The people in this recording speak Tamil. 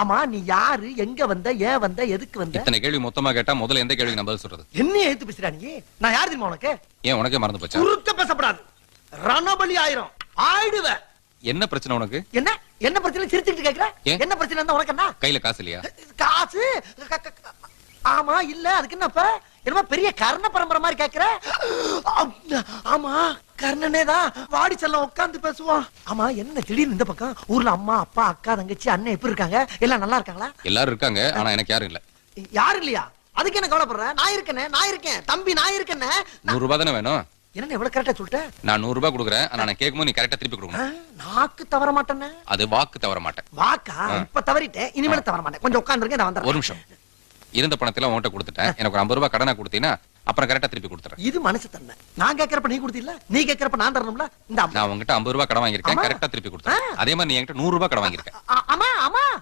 ஆமா நீ யாரு, எங்க வந்த, ஏன் வந்த, எதுக்கு வந்த? இத்தனை கேள்வி மொத்தமா கேட்டா முதல்ல எந்த கேள்விக்கு நான் பதில் சொல்றது? என்ன எழுத்து பேசுறா நீ? நான் யார் தெரியுமா உனக்கு? ஏன் உனக்கே மறந்து போச்சா? குறுக்க பேசப்படாது. ரணபலி ஆயிரும். ஆயிடுவ. என்ன பிரச்சனை உனக்கு? என்ன என்ன பிரச்சனை சிரிச்சுக்கிட்டு கேக்குற? ஏன்? என்ன பிரச்சனை இருந்தா உனக்கு என்ன? கையில காசு இல்லையா? காசு ஆமா இல்ல, அதுக்கு என்னப்ப? என்னமா பெரிய கர்ண பரம்பரை மாதிரி கேக்குற? ஆமா கர்ணனே தான். வாடி செல்லம் உட்கார்ந்து பேசுவோம். ஆமா என்ன திடீர்னு இந்த பக்கம்? ஊர்ல அம்மா அப்பா அக்கா தங்கச்சி அண்ணன் எப்படி இருக்காங்க? எல்லாம் நல்லா இருக்காங்களா? எல்லாரும் இருக்காங்க, ஆனா எனக்கு யாரும் இல்ல. யாரு இல்லையா? அதுக்கு என்ன கவலைப்படுற? நான் இருக்கேனே, நான் இருக்கேன் தம்பி, நான் இருக்கேனே. 100 ரூபாய் தானே வேணும்? என்ன எவ்வளவு கரெக்டா சொல்லிட்ட? நான் 100 ரூபாய் கொடுக்குறேன், ஆனா நான் கேட்கும்போது நீ கரெக்டா திருப்பி கொடுக்கணும். நாக்கு தவற மாட்டேன்னு. அது வாக்கு தவற மாட்டேன். வாக்கா? இப்ப தவறிட்டேன், இனிமேல தவற மாட்டேன். கொஞ்சம் உட்கார்ந்துருங்க, நான் வந்துடுறேன். ஒரு நிமிஷம். இருந்த பணத்தெல்லாம் உன்கிட்ட கொடுத்துட்டேன். எனக்கு ஒரு 50 ரூபாய் கடனா கொடுத்தீங்கன்னா அப்புறம் கரெக்டா திருப்பி கொடுத்துறேன். இது மனசு தன்மை. நான் கேட்கறப்ப நீ கொடுத்தீல்ல, நீ கேட்கறப்ப நான் தரணும்ல. இந்த நான் உங்ககிட்ட 50 ரூபாய் கடன் வாங்கியிருக்கேன், ஆமா. கரெக்டா திருப்பி கொடுத்துறேன். அதே மாதிரி நீ என்கிட்ட 100 ரூபாய் கடன் வாங்கியிருக்க. ஆமா ஆமா